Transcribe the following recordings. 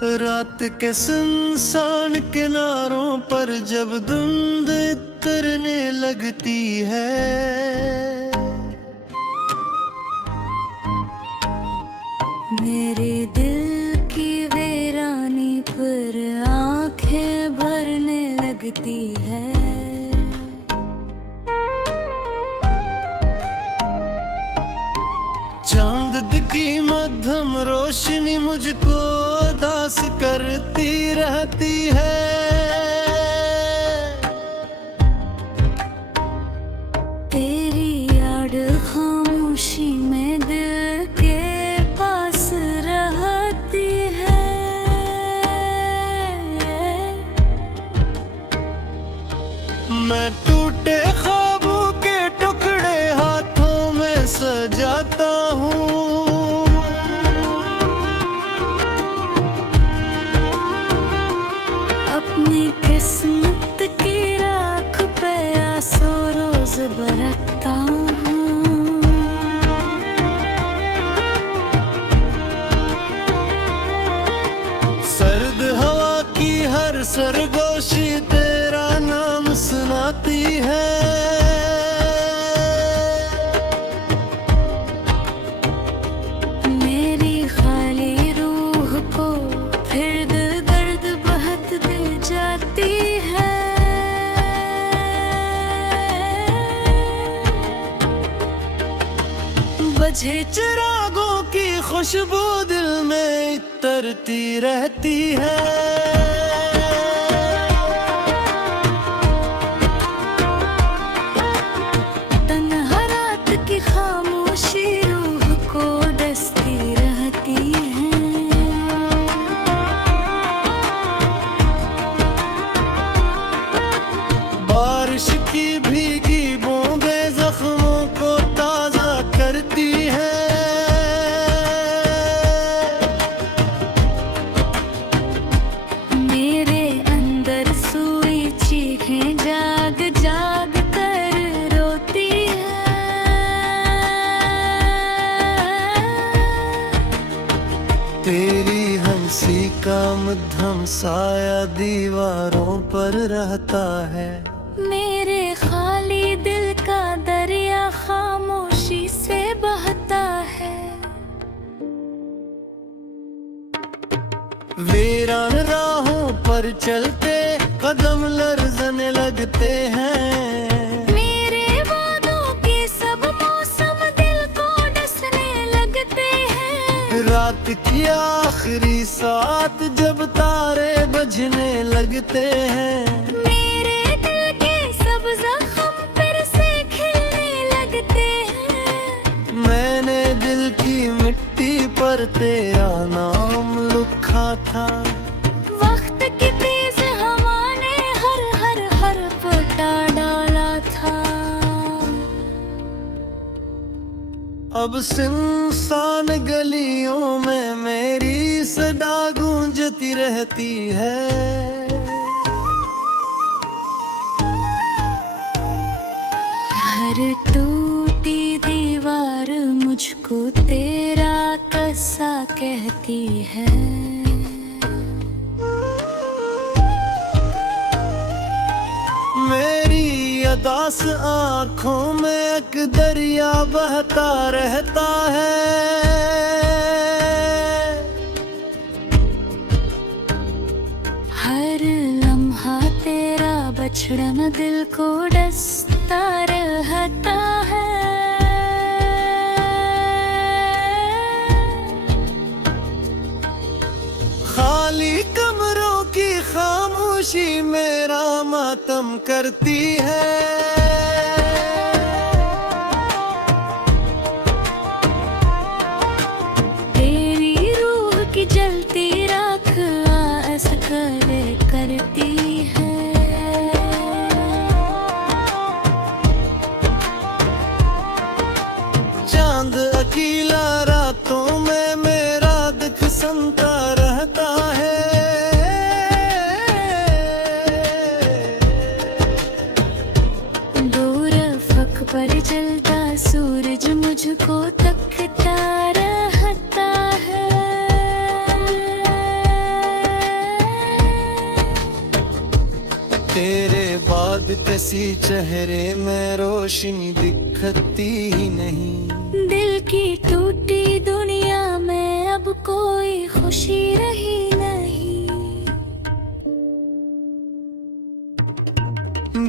रात के सुनसान किनारों पर जब धुंध उतरने लगती है, मेरे दिल की वीरानी पर आंखें भरने लगती है। चांद की मध्यम रोशनी मुझको उदास करती रहती है। तेरी याद खामोशी में दिल के पास रहती है। मैं टूटे ख्वाबों के टुकड़े हाथों में सजाता हूँ। अपनी किस्मत की राख पे आंसू रोज बरतता हूँ। सर्द हवा की हर सरगोशी तेरा नाम सुनाती है। मेरी खाली रूह को फिर दर्द बहुत दे जाती है। बजे चिरागों की खुशबू दिल में इतरती रहती है। तन्हा रात की खामोशी रूह को डसती रहती है। बारिश की भीगी बूंदें जख्मों को ताजा करती है। मेरे अंदर सोई चीखें जाग जाग कर रोती है। तेरी हंसी का मध्यम साया दीवारों पर रहता है। मेरे खाली दिल का दरिया खामोशी से बहता है। वीरान राहों पर चलते कदम लर्जने लगते हैं। मेरे वादों के सब मौसम दिल को डसने लगते हैं। रात की आखिरी साथ जब तारे बजने लगते हैं। मेरे दिल के सब जख्म फिर से खिलने लगते हैं। मैंने दिल की मिट्टी पर तेरा नाम लिखा था। वक्त की तेज हवा ने हर हर हर पटा डाला था। अब सुनसान गलियों में मेरी सदा गूंजती रहती है। हर टूटी दीवार मुझको तेरा किस्सा कहती है। मेरी अदास आँखों में एक दरिया बहता रहता है। हर लम्हा तेरा बचड़न दिल को डसता रहता है। खाली कमरों की खामोशी मेरा मातम करती है। तेरी रूह की जलती राख आस करे करती है। चांद अकेला रातों में मेरा दुख सुनता रहता है। तेरे बाद किसी चेहरे में रोशनी दिखती ही नहीं। दिल की टूटी दुनिया में अब कोई खुशी रही नहीं।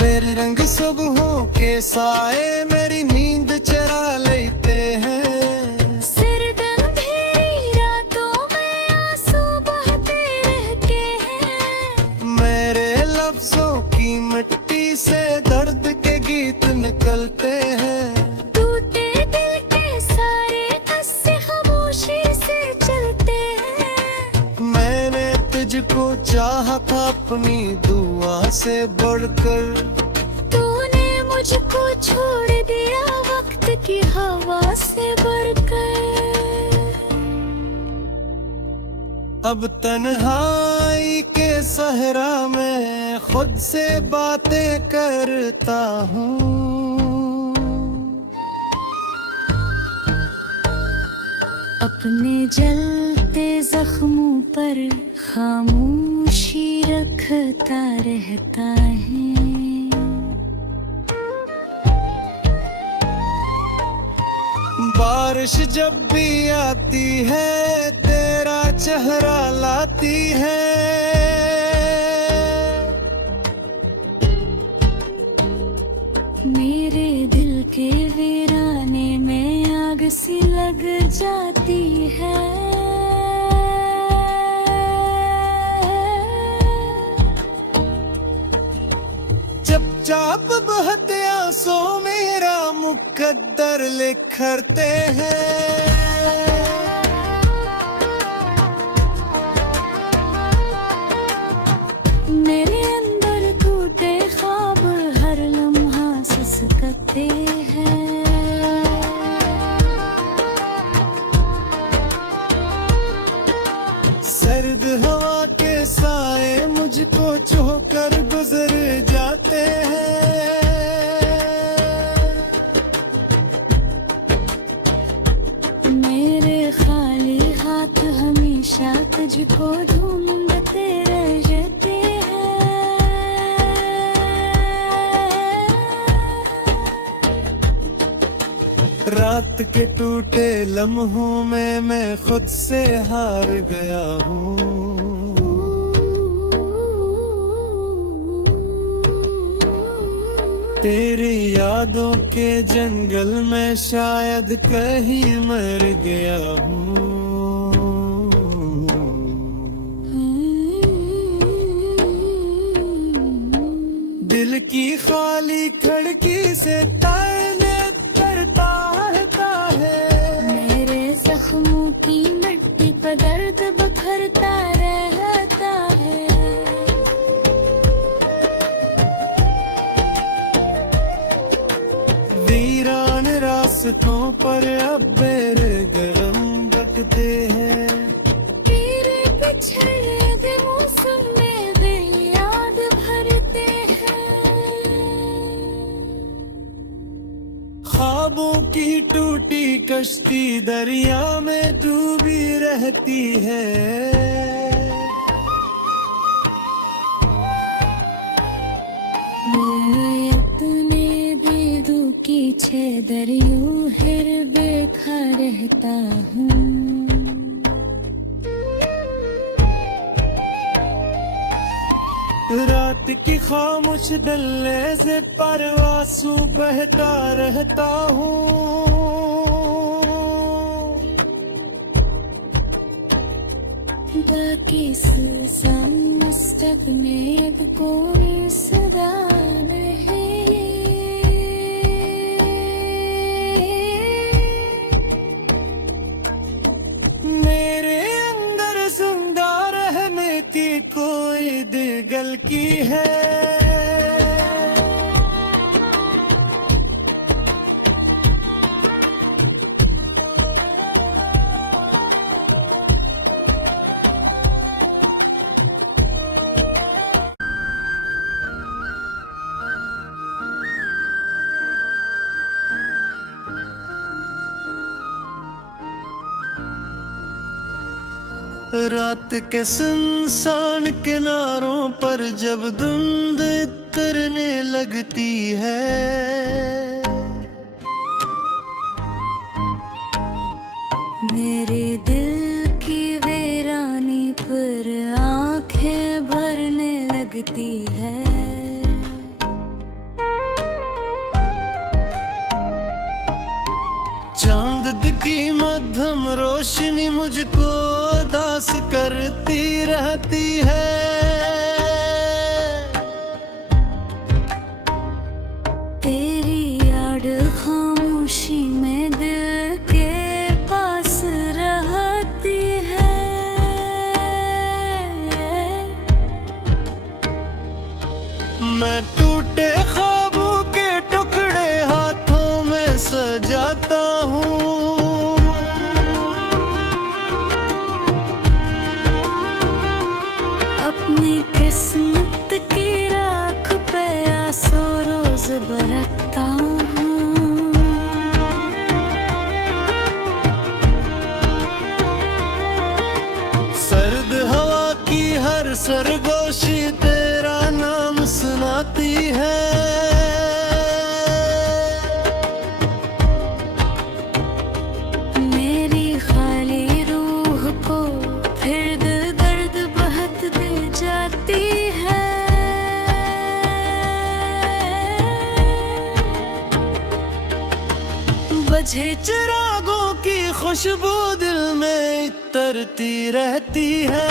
बेरंग सुबहों के साए मेरी नींद चरा लेते हैं। सिर अंधेरी रातों में आंसू बहते रहते हैं। मेरे लफ्जों की मिट्टी से दर्द के गीत निकलते हैं। टूटे दिल के सारे किस्से खामोशी से चलते हैं। मैंने तुझको चाहा था अपनी दुआ से बढ़कर। तूने मुझको छोड़ दिया वक्त की हवा से बढ़कर। अब तन्हाई के सहरा में खुद से बातें करता हूँ। अपने जलते जख्मों पर खामोशी रखता रहता है। बारिश जब भी आती है तेरा चेहरा लाती है। मेरे दिल के वीराने में आग सी लग जाती है। चुपचाप बहते आंसू मेरा मुकद्दर लिखते हैं। मेरे अंदर टूटे ख्वाब हर लम्हा सिसकते हैं। सर्द हवा के साए मुझको छूकर गुजर जाते हैं। मेरे खाली हाथ हमेशा तुझको ढूंढते रह जाते हैं। रात के टूटे लम्हों में मैं खुद से हार गया हूँ। तेरी यादों के जंगल में शायद कहीं मर गया हूँ। दिल की खाली खिड़की से ताने करता है। मेरे जख्मों की मिट्टी पर दर्द बखरता रहता है। वीरान रास्तों पर अब मेरे गरम बकते हैं। तेरे पिछड़े दे मौसम में दिल याद भरते हैं। ख्वाबों की टूटी कश्ती दरिया में डूबी रहती है। मैं अपने बेदू की छह दरियों हिर बैठा रहता हूँ। रात की खामोश डलने से परवासू बहता रहता हूँ। बाकी सुल्तान मुस्तक में अब कोई सदा नहीं। मेरे अंदर जिंदा रहने की कोई दिगल की है। रात के सुनसान किनारों पर जब धुंध उतरने लगती है। मेरे दिल की वीरानी पर आंखें भरने लगती है। चांद की मध्यम रोशनी मुझको उदास करती रहती है। तेरी याद खामोशी में दिल के पास रहती है। मैं टूटे ख्वाबों के टुकड़े हाथों में सजाता हूँ। अपनी किस्मत की राख पे आंसू रोज बरतता हूँ। सर्द हवा की हर सरगोशी तेरा नाम सुनाती है। मेरी खाली रूह को फिर दर्द बहुत दे जाती है। बजे चिरागों की खुशबू दिल में तरती रहती है।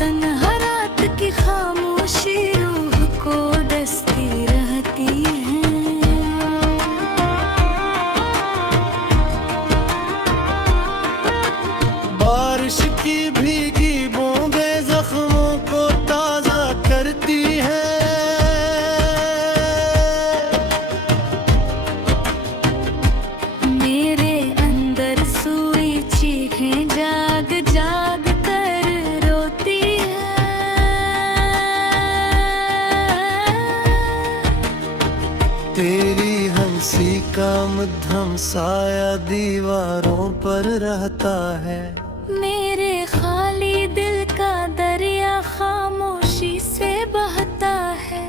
तन्हा रात की खामोशी रूह को डसती रहती है। बारिश की भीगी बूंदें जख्मों को ताजा करती है। मेरे अंदर सोई चीखें जाग जाग कर रोती है। तेरी हंसी का मध्यम साया दीवारों पर रहता है। मेरे खाली दिल का दरिया खामोशी से बहता है।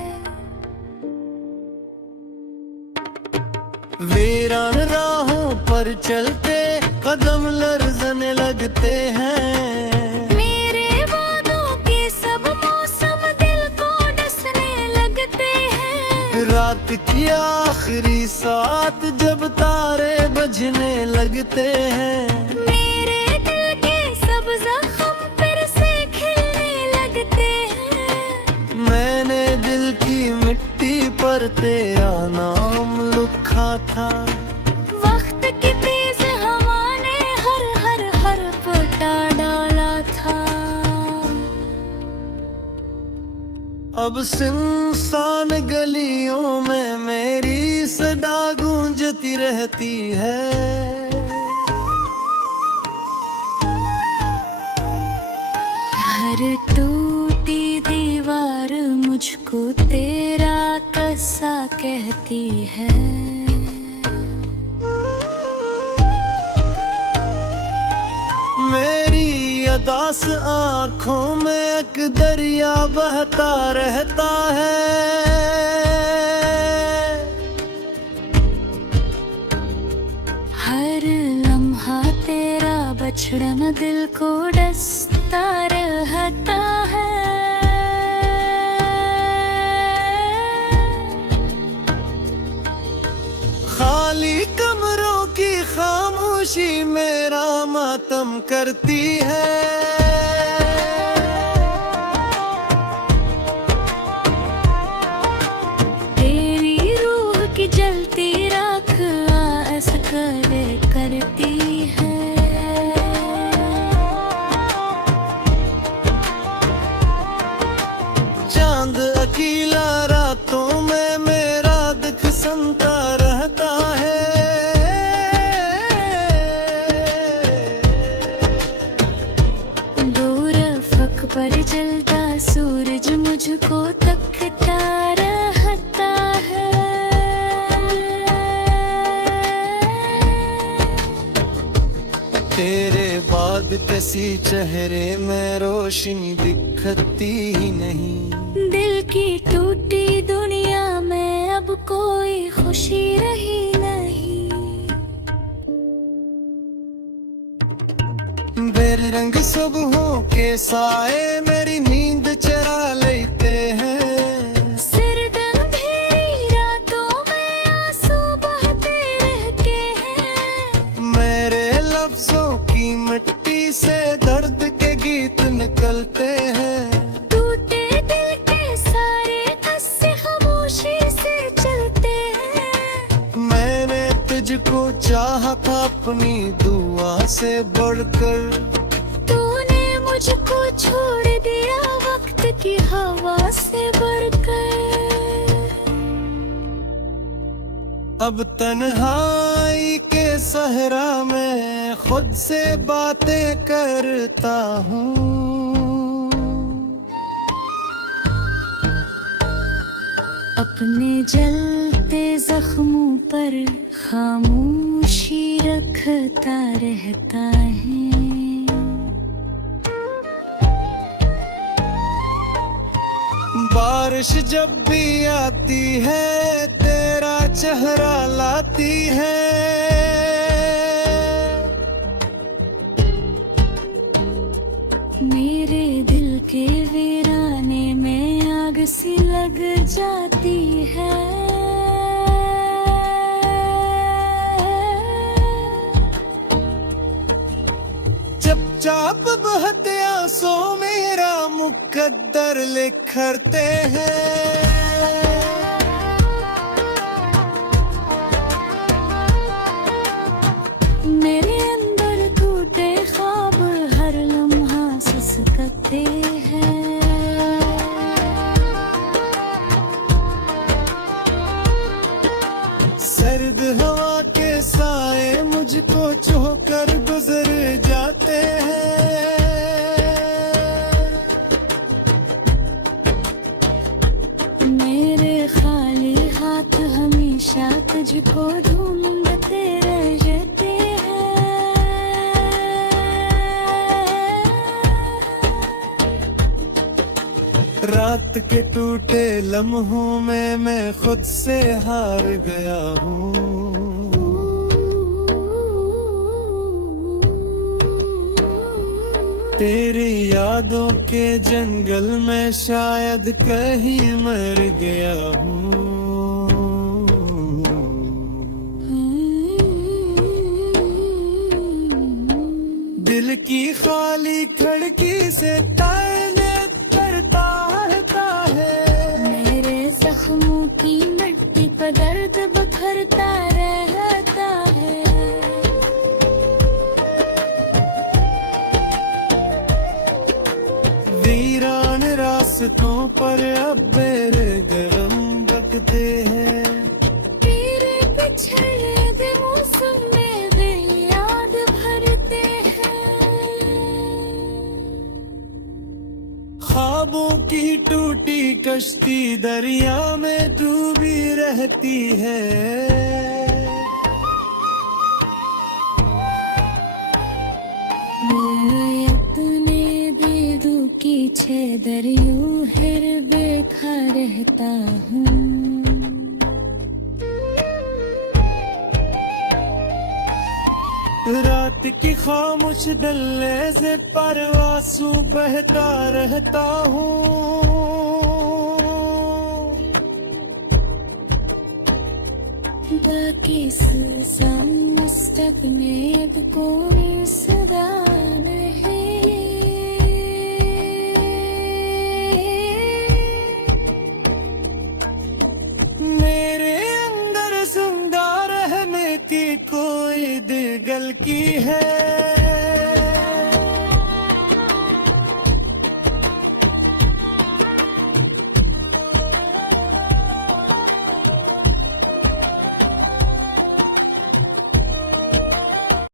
वीरान राहों पर चलते कदम लर्जने लगते हैं। मेरे वादों के सब मौसम दिल को डसने लगते हैं। रात की आखिरी साथ जब तारे बजने लगते हैं। मेरे दिल के सब जख्म फिर से खिलने लगते हैं। मैंने दिल की मिट्टी पर तेरा नाम लिखा था। वक्त की तेज हवा ने हर हर हर्फ डाला था। अब सुनसान गलियों में मेरी सदा गूंजती रहती है। हर टूटी दीवार मुझको तेरा किस्सा कहती है। मेरी अदास आँखों में एक दरिया बहता रहता है। हर लम्हा तेरा बछड़न दिल को डसता रहता है। खाली कमरों की खामोशी मेरा मातम करती है। तेरी रूह की जलती राख आस करे करती है। चांद अकेला रातों में मेरा दुख सुनता रहता है। दूर अफक पर जलता सूरज मुझको तकता रहता है। तेरे बाद लगते सी चेहरे में रोशनी दिखती ही नहीं। दिल की टूटी दुनिया में अब कोई खुशी रही नहीं। बेरंग सुबहों के साए मेरी नींद चरा लेते हैं। सिरदर्द अंधेरी रातों में आंसू बहते रहते हैं। मेरे लफ्जों की मिट्टी से दर्द के गीत निकलते हैं। टूटे दिल के सारे किस्से खामोशी से चलते हैं। मैंने तुझको चाहा था अपनी दुआ से बढ़कर। तूने मुझको छोड़ दिया वक्त की हवा से बढ़कर। अब तन्हाई के सहरा में खुद से बातें करता हूँ। अपने जलते जख्मों पर खामोशी रखता रहता है। बारिश जब भी आती है तेरा चेहरा लाती है। मेरे दिल के वीराने में आग सी लग जाती है। चुपचाप बहते आंसू मेरा मुकद्दर लिखते हैं। मेरे अंदर टूटे ख्वाब हर लम्हा सुसकते हैं। सर्द हवा के साए मुझको छूकर गुजर जाते हैं। मेरे खाली हाथ हमेशा तुझको ढूंढते रहते हैं। रात के टूटे लम्हों में मैं खुद से हार गया हूँ। तेरी यादों के जंगल में शायद कहीं मर गया हूँ। दिल की खाली खिड़की से ताने करता है। मेरे जख्मों की मिट्टी पर दर्द बखरता रहता है। वीरान रास्तों पर अब मेरे गरम बकते हैं। तेरे पिछड़े दे मौसम में वे याद भरते हैं। ख्वाबों की टूटी कश्ती दरिया में डूबी रहती है। मैं अपने बेदू की छह दरियों हिर बैठा रहता हूँ। रात की खामोश दल्ले से परवासू बहता रहता हूँ। बाकी मस्तक में अब कोई सदा नहीं। मेरे अंदर जिंदा रहने की कोई दिल की है।